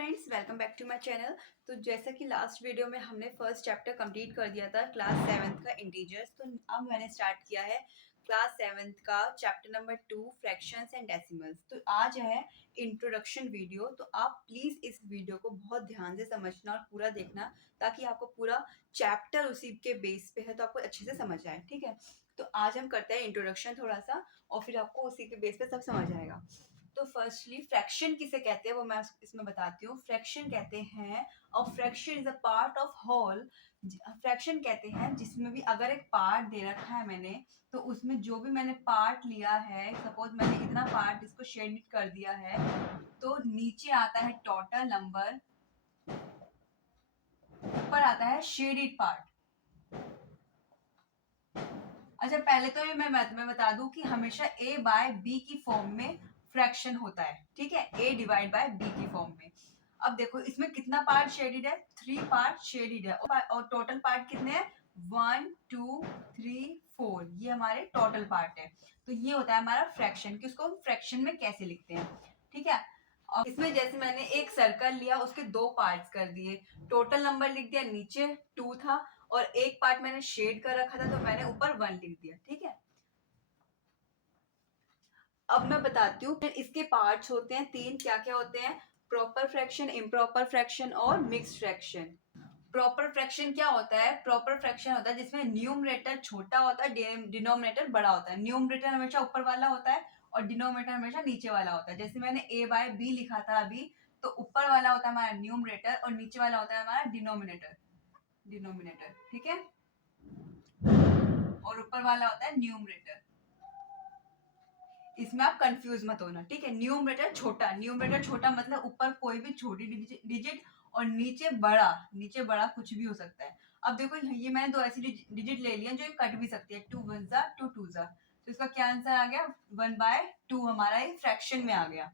Friends, welcome back to my channel. तो जैसा कि लास्ट वीडियो में हमने फर्स्ट चैप्टर कंप्लीट कर दिया था क्लास सेवन्थ का इंटीजर्स, तो अब मैंने स्टार्ट किया है क्लास सेवन्थ का chapter number 2 fractions and decimals. तो आज है इंट्रोडक्शन वीडियो, तो आप प्लीज़ इस वीडियो को बहुत ध्यान से समझना और पूरा देखना ताकि आपको पूरा चैप्टर उसी के बेस पे है तो आपको अच्छे से समझ आए। ठीक है, तो आज हम करते हैं इंट्रोडक्शन थोड़ा सा और फिर आपको उसी के बेस पे सब समझ आएगा। तो फर्स्टली फ्रैक्शन किसे कहते हैं वो मैं इसमें बताती हूँ। फ्रैक्शन कहते हैं और fraction is a part of whole. Fraction कहते हैं जिसमें भी अगर एक पार्ट दे रखा है मैंने, तो उसमें जो भी मैंने पार्ट लिया है, सपोज मैंने इतना पार्ट इसको शेड कर दिया है, तो नीचे आता है टोटल नंबर, ऊपर आता है शेडेड पार्ट। अच्छा, पहले तो ये मैं बता दूं कि हमेशा a बाय b की फॉर्म में फ्रैक्शन होता है। ठीक है, a डिवाइड बाय b की फॉर्म में। अब देखो इसमें कितना पार्ट शेडेड है, 3 पार्ट शेडेड है और टोटल पार्ट कितने हैं, 1 2 3 4, ये हमारे टोटल पार्ट है। तो ये होता है हमारा फ्रैक्शन कि उसको हम फ्रैक्शन में कैसे लिखते हैं। ठीक है, और इसमें जैसे मैंने एक सर्कल लिया, उसके 2 पार्ट्स कर दिए, टोटल नंबर लिख दिया, नीचे 2 था और एक पार्ट मैंने शेड कर रखा था तो मैंने ऊपर 1 लिख दिया। ठीक है, अब मैं बताती हूँ इसके पार्ट्स होते हैं 3, क्या क्या होते हैं, प्रॉपर फ्रैक्शन, इम्प्रॉपर फ्रैक्शन और मिक्स्ड फ्रैक्शन। प्रॉपर फ्रैक्शन क्या होता है, प्रॉपर फ्रैक्शन होता है जिसमें न्यूमरेटर छोटा होता है, डिनोमिनेटर बड़ा होता है। न्यूमरेटर हमेशा ऊपर वाला होता है और डिनोमिनेटर हमेशा नीचे वाला होता है। जैसे मैंने a बाय b लिखा था अभी, तो ऊपर वाला होता है हमारा न्यूमरेटर और नीचे वाला होता है हमारा डिनोमिनेटर। डिनोमिनेटर, ठीक है, और ऊपर वाला होता है न्यूमरेटर। इसमें आप कंफ्यूज मत होना। ठीक है, न्यूमरेटर छोटा, न्यूमरेटर छोटा मतलब ऊपर कोई भी छोटी डिजिट और नीचे बड़ा, नीचे बड़ा कुछ भी हो सकता है। अब देखो ये मैंने 2 ऐसी डिजिट ले लिया जो ये कट भी सकती है, 2 1 जा 2 2 जा, तो इसका क्या आंसर आ गया, 1/2 हमारा ये फ्रैक्शन में आ गया।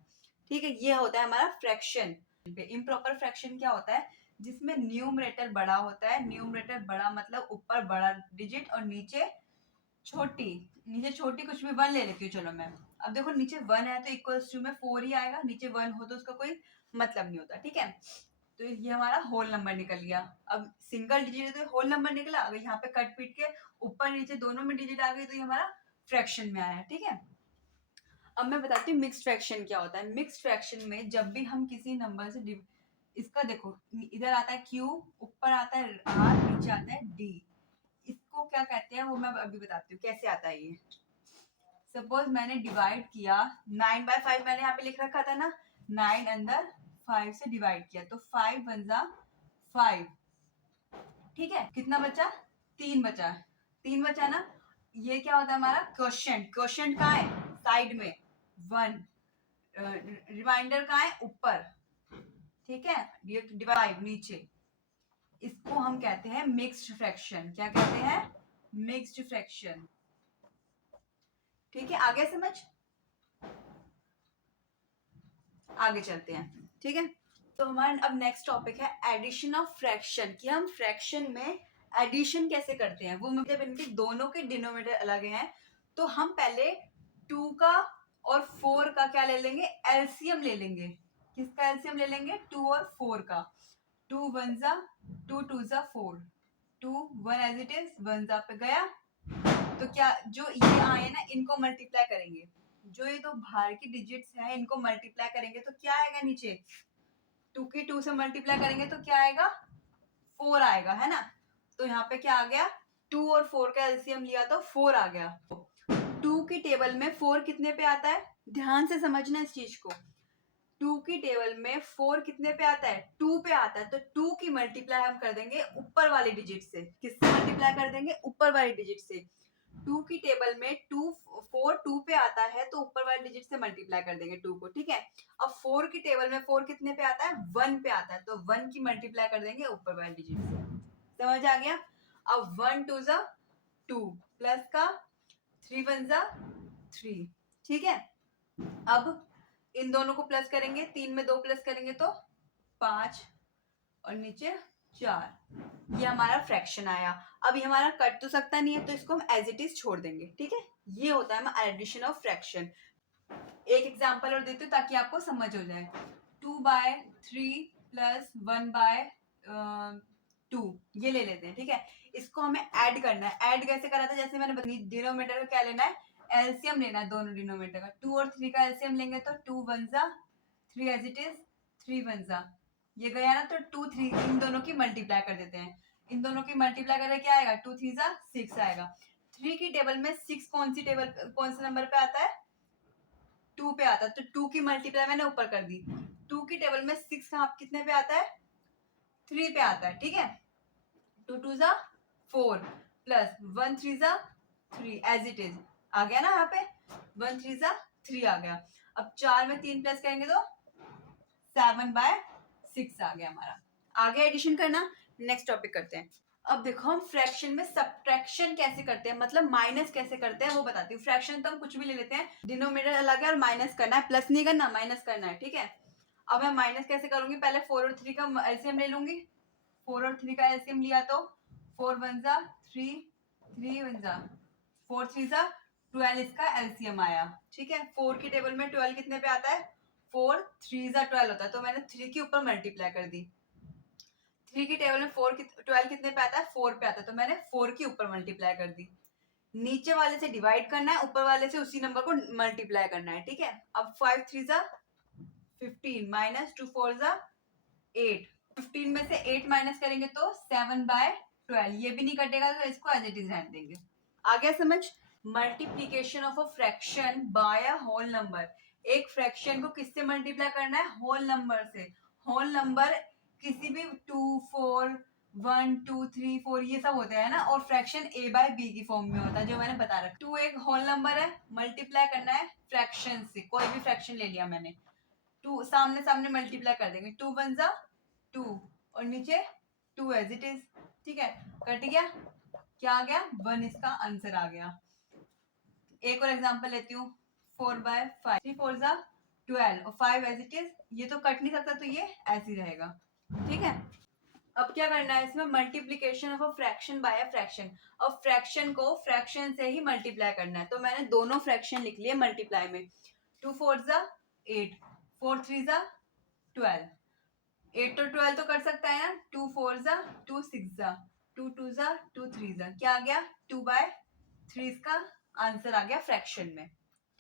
ठीक है, ये होता है हमारा फ्रैक्शन। इम्प्रॉपर फ्रैक्शन क्या होता है, जिसमें न्यूमरेटर बड़ा होता है, न्यूमरेटर बड़ा मतलब ऊपर बड़ा डिजिट और नीचे छोटी, नीचे छोटी कुछ भी 1 ले लेती हूँ चलो मैं। अब देखो नीचे 1 है तो इक्वल्स टू में 4 ही आएगा, नीचे 1 हो तो उसका कोई मतलब नहीं होता। ठीक है, तो ये हमारा होल नंबर निकल गया। अब सिंगल डिजिट है तो होल नंबर निकला, अगर यहाँ पे कट पीट के ऊपर नीचे दोनों में डिजिट आ गई तो ये हमारा फ्रैक्शन में आया। ठीक है, अब मैं बताती हूँ मिक्स्ड फ्रैक्शन क्या होता है। मिक्स्ड फ्रैक्शन में जब भी हम किसी नंबर से इसका देखो इधर आता है q, ऊपर आता है r, नीचे आता है d, इसको क्या कहते हैं वो मैं अभी बताती हूँ कैसे आता है ये। सपोज मैंने डिवाइड किया 9/5, मैंने यहाँ पे लिख रखा था ना, 9 अंदर 5 से डिवाइड किया तो 5 1 जा 5। ठीक है, कितना बचा, 3 बचा, 3 बचा ना। ये क्या होता है हमारा क्वोशिएंट, क्वोशिएंट कहाँ है, साइड में 1, रिमाइंडर कहाँ है, ऊपर। ठीक है, डिवाइड नीचे, इसको हम कहते हैं मिक्स्ड फ्रैक्शन। क्या कहते हैं, मिक्स्ड फ्रैक्शन। ठीक है, आगे समझ, आगे चलते हैं। ठीक है, तो हमारा अब नेक्स्ट टॉपिक है एडिशन ऑफ फ्रैक्शन, कि हम फ्रैक्शन में एडिशन कैसे करते हैं। वो मतलब इनके दोनों के डिनोमिनेटर अलग हैं, तो हम पहले 2 का और 4 का क्या ले लेंगे, एलसीएम ले लेंगे। किसका एलसीएम ले लेंगे, 2 और 4 का। 2 1 जा 2 2 जा 4, 2 1 एज इट इज, 1 जा पे गया, तो क्या जो ये आए ना इनको मल्टीप्लाई करेंगे, जो ये दो बाहर की डिजिट्स हैं इनको मल्टीप्लाई करेंगे तो क्या आएगा नीचे, 2 की 2 से मल्टीप्लाई करेंगे तो क्या आएगा, 4 आएगा, है ना। तो यहाँ पे क्या आ गया, 2 और 4 का एलसीएम लिया तो 4 आ गया। 2 की टेबल में 4 कितने पे आता है, ध्यान से समझना इस चीज को। 2 की टेबल में 4 कितने पे आता है, 2 पे आता है, तो 2 की मल्टीप्लाई हम कर देंगे ऊपर वाले डिजिट से। किससे मल्टीप्लाई कर देंगे, ऊपर वाले डिजिट से। 2 की टेबल में 4 2 पे आता है तो ऊपर वाले डिजिट से मल्टीप्लाई कर देंगे 2 को। ठीक है, अब 4 की टेबल में 4 कितने पे आता है, 1 पे आता है, तो 1 की मल्टीप्लाई कर देंगे ऊपर वाले डिजिट से। समझ आ गया। अब 1 2 जा 2 प्लस का 3 1 जा 3। ठीक है, अब इन दोनों को प्लस करेंगे, 3 में 2 प्लस करेंगे तो 5 और नीचे 4, ये हमारा फ्रैक्शन आया। अब ये हमारा कट तो सकता नहीं है तो इसको हम एज इट इज छोड़ देंगे। ठीक है, ये होता है हमारा एडिशन ऑफ फ्रैक्शन। एक एग्जांपल और देती हूँ ताकि आपको समझ हो जाए। 2/3 प्लस 1/2 ये ले लेते हैं, ठीक है। इसको हमें ऐड करना है। ऐड कैसे करा था, जैसे मैंने डिनोमिनेटर का क्या लेना है, एलसीएम लेना है दोनों डिनोमिनेटर का। 2 और 3 का एलसीएम लेंगे तो 2 1 जा 3 एज इट इज, 3 1 जा ये गया ना, तो 2 3 इन दोनों की मल्टीप्लाई कर देते हैं। इन दोनों की मल्टीप्लाई करके क्या आएगा, 2 3 जा 6 आएगा। 3 की टेबल में 6 कौन सी टेबल, कौन से नंबर पे आता है, 2 पे आता है, तो 2 की मल्टीप्लाई मैंने ऊपर कर दी। 2 की टेबल में 6 कहाँ कितने पे आता है, 3 पे आता है, ठीक है। 2 2 जा 4 प्लस 1 3 जा 3 एज इट इज आ गया ना, यहाँ पे 1 3 जा 3 आ गया। अब 4 में 3 प्लस करेंगे तो 7/6 आ गया हमारा। आगे एडिशन करना, नेक्स्ट टॉपिक करते हैं। अब देखो हम फ्रैक्शन में सब्ट्रैक्शन कैसे करते हैं, मतलब माइनस कैसे करते हैं वो बताती हूँ। फ्रैक्शन तो हम कुछ भी ले लेते हैं, डिनोमिनेटर अलग है और माइनस करना है, प्लस नहीं करना, माइनस करना है, ठीक है। अब मैं माइनस कैसे करूंगी, पहले 4 और 3 का एलसीएम ले लूंगी। 4 और 3 का एलसीएम लिया तो 4 1 जा 3, 3 1 जा 4 3 जा 12 इसका एलसीएम आया, ठीक है। 4 की टेबल में 12 कितने पे आता है, 4 3 जा 12 होता है, तो मैंने 3 के ऊपर मल्टीप्लाई कर दी। 3 की टेबल में 12 कितने पे आता है, 4 पे आता है, तो मैंने 4 के ऊपर मल्टीप्लाई कर दी। नीचे वाले से डिवाइड करना है, ऊपर वाले से उसी नंबर को मल्टीप्लाई करना है, ठीक है। अब 5 3 जा 15 माइनस 2 4 जा 8, 15 में से 8 माइनस करेंगे तो 7/12, ये भी नहीं कटेगा तो इसको एज इट इज रहने देंगे। आ गया समझ। Multiplication of a fraction by a whole number, एक फ्रैक्शन को किससे मल्टीप्लाई करना है, होल नंबर से। होल नंबर किसी भी 2 4 1 2 3 4 ये सब होते हैं ना, और फ्रैक्शन a बाय b की फॉर्म में होता है, जो मैंने बता रखा। 2 एक होल नंबर है, मल्टीप्लाई करना है फ्रैक्शन से, कोई भी फ्रैक्शन ले लिया मैंने, 2 सामने सामने मल्टीप्लाई कर देंगे, 2 1 जा 2 और नीचे 2 एज इट इज, ठीक है। कट गया, क्या आ गया, 1 इसका आंसर आ गया। एक और एग्जांपल लेती हूँ, 4/5, 3 4 जा 12 और 5 एज इट इज, ये तो कट नहीं सकता तो ये ऐसे ही रहेगा, ठीक है। अब क्या करना है इसमें, multiplication of a fraction by a fraction. अब फ्रैक्शन को फ्रैक्शन से ही मल्टीप्लाई करना है, तो मैंने दोनों फ्रैक्शन लिख लिए मल्टीप्लाई में। 2 4 जा 8, 4 3 जा 12, 8 और 12 तो कर सकता है ना, 2 4 जा 2 6 जा 2 2 जा 2 3 जा, क्या आ गया, 2/3 इसका आंसर आ गया फ्रैक्शन में,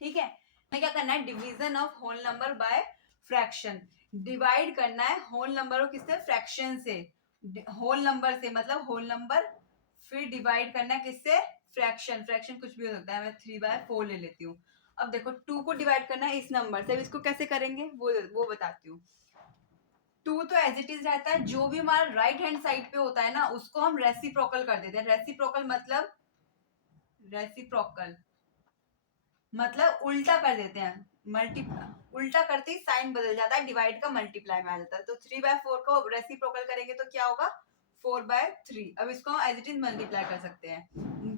ठीक है। हमें क्या करना है, division of whole number by fraction, divide करना है होल नंबर को किससे, फ्रैक्शन से। होल नंबर से मतलब होल नंबर, फिर डिवाइड करना है किससे, फ्रैक्शन। फ्रैक्शन कुछ भी हो सकता है, मैं 3/4 ले लेती हूँ। अब देखो 2 को डिवाइड करना है इस नंबर से, अब इसको कैसे करेंगे वो बताती हूँ। 2 तो एज इट इज रहता है, जो भी हमारा राइट हैंड साइड पे होता है ना उसको हम रेसिप्रोकल कर देते हैं। रेसिप्रोकल मतलब उल्टा कर देते हैं, मल्टी उल्टा करते ही साइन बदल जाता है, डिवाइड का मल्टीप्लाई में आ जाता है। तो 3/4 को रेसिप्रोकल करेंगे तो क्या होगा, 4/3। अब इसको हम एज इट इज मल्टीप्लाई कर सकते हैं,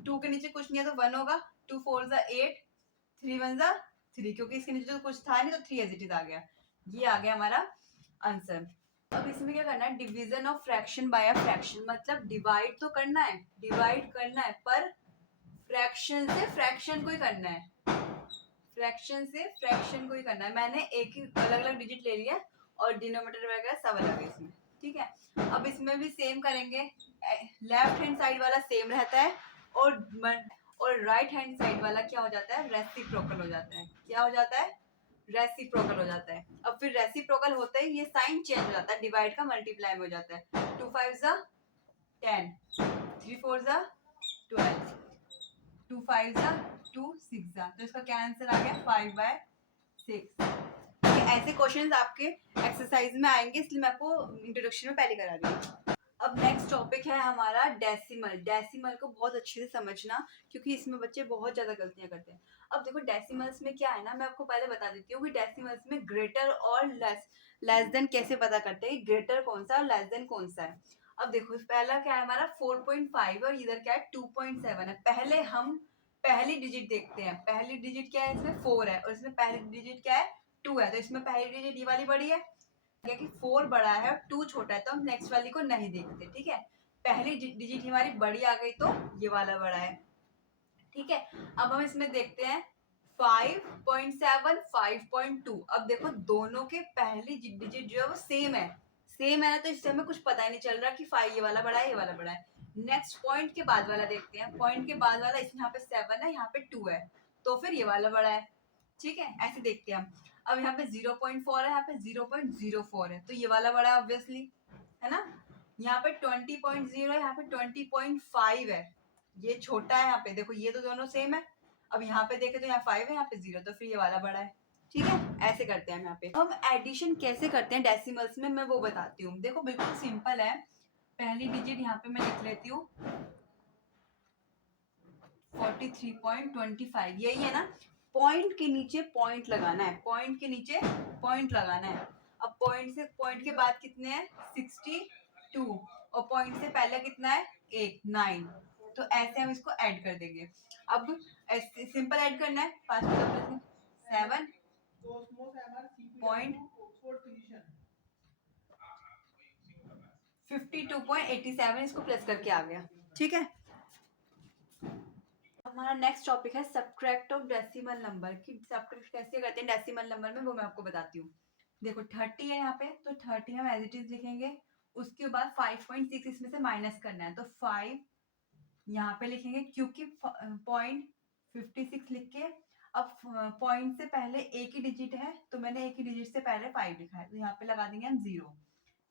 2 के नीचे कुछ नहीं है तो 1 होगा, 2 4 जा 8, 3 1 जा 3, क्योंकि इसके नीचे तो कुछ था नहीं तो 3 एज इट इज आ गया। ये आ गया हमारा आंसर। अब इसमें क्या करना है, division of fraction by a fraction, मतलब डिवाइड तो करना है, डिवाइड करना है पर फ्रैक्शन से फ्रैक्शन को ही करना है, फ्रैक्शन से फ्रैक्शन को ही करना है। मैंने एक ही अलग अलग डिजिट ले लिया और डिनोमिनेटर वगैरह सब अलग है इसमें, ठीक है। अब इसमें भी सेम करेंगे, लेफ्ट हैंड साइड वाला सेम रहता है और राइट हैंड साइड वाला क्या हो जाता है, रेसिप्रोकल हो जाता है। क्या हो जाता है, रेसिप्रोकल हो जाता है। अब फिर रेसिप्रोकल होते ही ये साइन चेंज हो जाता है, डिवाइड का मल्टीप्लाई में हो जाता है। 2 5 जा 10, 3 4 जा 12, 2 5 जा 2 6 जा, तो इसका क्या आंसर आ गया, 5/6। ऐसे क्वेश्चंस आपके एक्सरसाइज में आएंगे, इसलिए मैं आपको इंट्रोडक्शन में पहले करा रही हूँ। अब नेक्स्ट टॉपिक है हमारा डेसिमल। डेसिमल को बहुत अच्छे से समझना, क्योंकि इसमें बच्चे बहुत ज्यादा गलतियां करते हैं। अब देखो डेसिमल्स में क्या है ना, मैं आपको पहले बता देती हूँ कि डेसिमल्स में ग्रेटर और लेस देन कैसे पता करते हैं, ग्रेटर कौन सा और लेस देन कौन सा है। अब देखो पहला क्या है हमारा 4.5 और इधर क्या है 2.7 है। पहले हम पहली डिजिट देखते हैं, पहली डिजिट क्या है, इसमें 4 है और इसमें पहली डिजिट क्या है, 2 है, तो इसमें पहली डिजिट ये वाली बड़ी है, कि 4 बड़ा है और 2 छोटा है, तो हम नेक्स्ट वाली को नहीं देखते, ठीक है। पहली डिजिट हमारी बड़ी आ गई तो ये वाला बड़ा है, ठीक है। अब हम इसमें देखते हैं 5.7 5.2। अब देखो दोनों के पहली डिजिट जो है वो सेम है, सेम है ना, तो इससे हमें कुछ पता ही नहीं चल रहा कि 5 ये वाला बड़ा है, ये वाला बड़ा है। नेक्स्ट पॉइंट के बाद वाला देखते हैं। पॉइंट के बाद वाला इसमें यहाँ पे 7 है, यहाँ पे 2 है, तो फिर ये वाला बड़ा है। ठीक है, ऐसे देखते हैं हम। अब यहाँ पे 0.4 है, यहाँ पे 0.04 है, तो ये वाला बड़ा है ऑब्वियसली, है ना। यहाँ पे 20.0 है, यहाँ पे 20.5 है, ये छोटा है। यहाँ पे देखो ये तो दोनों सेम है। अब यहाँ पे देखे तो यहाँ 5 है, यहाँ पे 0, तो फिर ये वाला बड़ा है। ठीक है, ऐसे करते हैं हम। यहाँ पे हम एडिशन कैसे करते हैं डेसिमल्स में, मैं वो बताती हूँ। देखो बिल्कुल सिंपल है। पहली डिजिट यहाँ पे मैं लिख लेती हूँ 43.25, यही है ना। पॉइंट के नीचे पॉइंट लगाना है, पॉइंट के नीचे पॉइंट लगाना है। अब पॉइंट से, पॉइंट के बाद कितने हैं 62, और पॉइंट से पहले कितना है 8, 9, तो ऐसे हम इसको ऐड कर देंगे। अब ऐसे सिंपल ऐड करना है। 5 7 पॉइंट 52.87 इसको प्लस करके आ गया। ठीक है, हमारा नेक्स्ट टॉपिक है सब्ट्रैक्ट ऑफ डेसिमल नंबर, कि सब्ट्रैक्ट कैसे करते हैं डेसिमल नंबर में, वो मैं आपको बताती हूँ। देखो 30 है यहाँ पे, तो 30 हम एज इट इज लिखेंगे। उसके बाद 5.6 इसमें से माइनस करना है, तो 5 यहाँ पे लिखेंगे, क्योंकि पॉइंट 56 लिख के, अब पॉइंट से पहले एक ही डिजिट है, तो मैंने एक ही डिजिट से पहले 5 लिखा है, तो यहाँ पे लगा देंगे हम 0।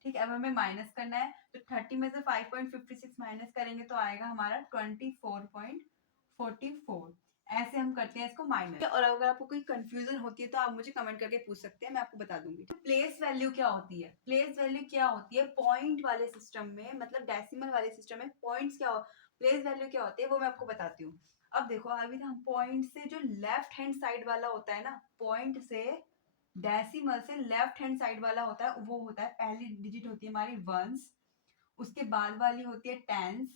ठीक है, अब हमें माइनस करना है, तो 30 में से 5.56 माइनस करेंगे तो आएगा हमारा 24.44। ऐसे हम करते हैं इसको माइनस। और अगर आपको कोई कंफ्यूजन होती है तो आप मुझे कमेंट करके पूछ सकते हैं, मैं आपको बता दूंगी। तो प्लेस वैल्यू क्या होती है? प्लेस वैल्यू क्या होती है पॉइंट वाले सिस्टम में, मतलब डेसिमल वाले सिस्टम में पॉइंट्स क्या हो, प्लेस वैल्यू क्या होती है वो मैं आपको बताती हूँ। अब देखो, अभी हम पॉइंट से जो लेफ्ट हैंड साइड वाला होता है ना, पॉइंट से डेसिमल से लेफ्ट हैंड साइड वाला होता है, वो होता है, पहली डिजिट होती है हमारी वंस, उसके बाद वाली होती है टेंस,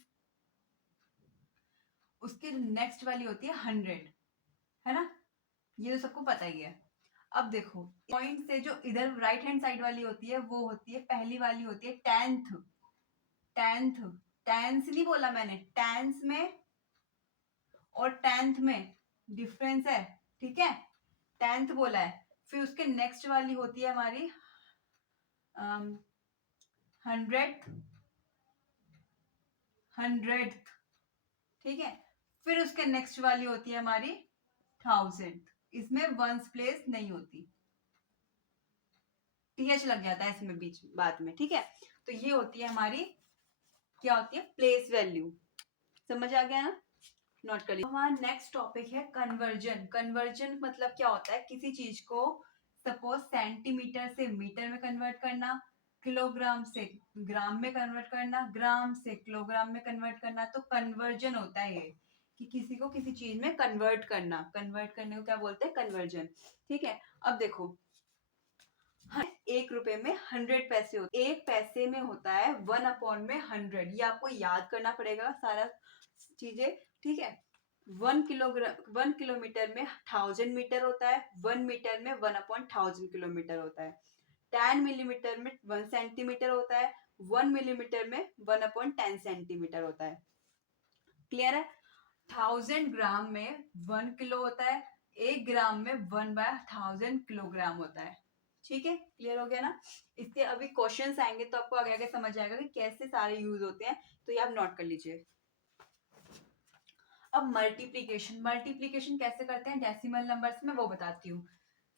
उसके नेक्स्ट वाली होती है 100, है ना, ये तो सबको पता ही है। अब देखो पॉइंट से जो इधर राइट हैंड साइड वाली होती है, वो होती है, पहली वाली होती है टेंथ। टेंथ, टेंस नहीं बोला मैंने, टेंस में और टेंथ में डिफरेंस है। ठीक है, टेंथ बोला है। फिर उसके नेक्स्ट वाली होती है हमारी 100th, 100th। ठीक है, फिर उसके नेक्स्ट वाली होती है हमारी 1000। इसमें वंस प्लेस नहीं होती, टीएच लग जाता है इसमें बीच बाद में। ठीक है, तो ये होती है हमारी, क्या होती है, प्लेस वैल्यू। समझ आ गया ना, नोट कर लीजिए। हमारा नेक्स्ट टॉपिक है कन्वर्जन। कन्वर्जन मतलब क्या होता है, किसी चीज को सपोज सेंटीमीटर से मीटर में कन्वर्ट करना, किलोग्राम से ग्राम में कन्वर्ट करना, ग्राम से किलोग्राम में कन्वर्ट करना, तो कन्वर्जन होता है ये, कि किसी को किसी चीज में कन्वर्ट करना। कन्वर्ट करने को क्या बोलते हैं, कन्वर्जन। ठीक है, अब देखो 1 रुपए में 100 पैसे होते, 1 पैसे में होता है 1 में 100। ये आपको याद करना पड़ेगा सारा चीजें। ठीक है, 1 किलोमीटर में 1000 मीटर होता है, 1 मीटर में 1/1000 किलोमीटर होता है, 10 मिलीमीटर में 1 सेंटीमीटर होता है, 1 मिलीमीटर में 1/10 सेंटीमीटर होता है। क्लियर है? 1000 ग्राम में 1 किलो होता है, 1 ग्राम में 1/1000 किलोग्राम होता है। ठीक है, क्लियर हो गया ना। इसके अभी क्वेश्चंस आएंगे तो आपको आगे आगे समझ आएगा कि कैसे सारे यूज होते हैं, तो ये आप नोट कर लीजिए। अब मल्टीप्लीकेशन, मल्टीप्लीकेशन कैसे करते हैं डेसिमल नंबर्स में, वो बताती हूँ।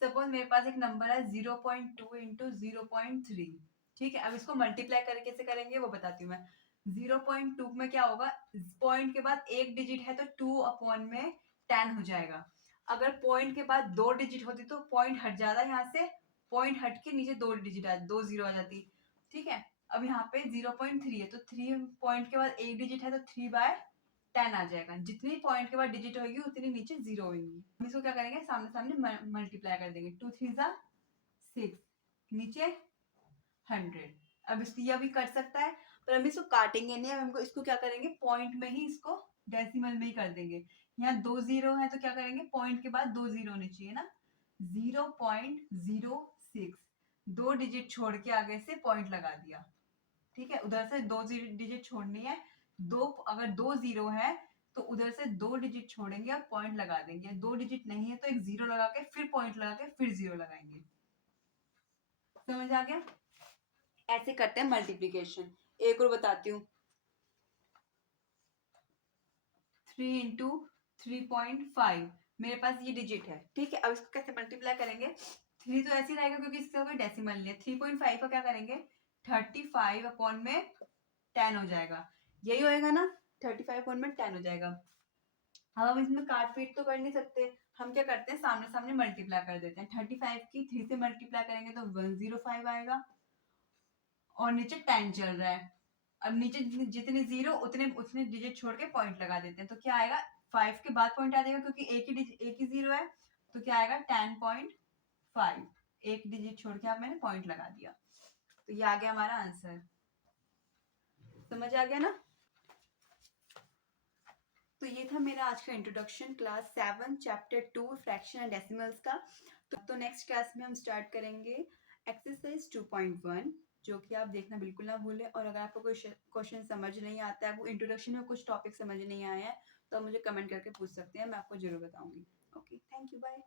सपोज मेरे पास एक नंबर है 0.2 इंटू 0.3। ठीक है, अब इसको मल्टीप्लाई करके कैसे करेंगे वो बताती हूँ मैं। 0.2 में क्या होगा, पॉइंट के बाद एक डिजिट है तो 2/10 हो जाएगा। अगर पॉइंट के बाद 2 डिजिट होती तो पॉइंट हट जाता, यहाँ से पॉइंट हट के नीचे 2 डिजिट आ, 2 जीरो आ जाती। ठीक है, अब यहाँ पे 0.3 है, तो 3 पॉइंट के बाद एक डिजिट है तो 3/10 आ जाएगा। जितनी पॉइंट के बाद डिजिट होगी उतनी नीचे 0 होगी। हम इसको क्या करेंगे, सामने सामने मल्टीप्लाई कर देंगे। 2 3 6, नीचे 100। अब इसको भी कर सकता है, पर हम इसको काटेंगे नहीं, हमको इसको क्या करेंगे, पॉइंट में ही इसको डेसिमल में ही कर देंगे। यहाँ 2 0 है तो क्या करेंगे, पॉइंट के बाद 2 0 होने चाहिए ना, 0.06, 2 डिजिट छोड़ के आगे से पॉइंट लगा दिया। ठीक है, उधर से 2 डिजिट छोड़नी है, दो, अगर 2 0 है तो उधर से 2 डिजिट छोड़ेंगे और पॉइंट लगा देंगे। 2 डिजिट नहीं है तो एक 0 लगा के फिर पॉइंट लगा के फिर 0 लगाएंगे। समझ आ गया? ऐसे करते हैं मल्टीप्लीकेशन। एक और बताती हूँ, 3 इंटू 3.5, मेरे पास ये डिजिट है, ठीक है। अब इसको कैसे मल्टीप्लाई करेंगे, 3 तो ऐसे ही रहेगा क्योंकि इसका कोई डेसिमल नहीं है। 3.5 का क्या करेंगे, 35 अपॉन में 10 हो जाएगा, यही होएगा ना, 35 अपॉन में 10 हो जाएगा। अब हम इसमें काट पीट तो कर नहीं सकते, हम क्या करते हैं, सामने सामने मल्टीप्लाई कर देते हैं। 35 की 3 से मल्टीप्लाई करेंगे तो 105 आएगा, और नीचे 10 चल रहा है। अब नीचे जितने जीरो उतने उतने डिजिट छोड़ के पॉइंट लगा देते हैं, तो क्या आएगा, 5 के बाद पॉइंट आ जाएगा क्योंकि एक ही जीरो है, तो क्या आएगा 10.5, एक डिजिट छोड़ के आप मैंने पॉइंट लगा दिया, तो ये आ गया हमारा आंसर। समझ आ गया ना। तो ये था मेरा आज का introduction class 7 chapter 2 fraction and decimals का। तो नेक्स्ट क्लास में हम स्टार्ट करेंगे एक्सरसाइज 2.1, जो कि आप देखना बिल्कुल ना भूलें। और अगर आपको कोई क्वेश्चन समझ नहीं आता है, वो इंट्रोडक्शन में कुछ टॉपिक समझ नहीं आया है, तो आप मुझे कमेंट करके पूछ सकते हैं, मैं आपको जरूर बताऊंगी। Okay, thank you, bye.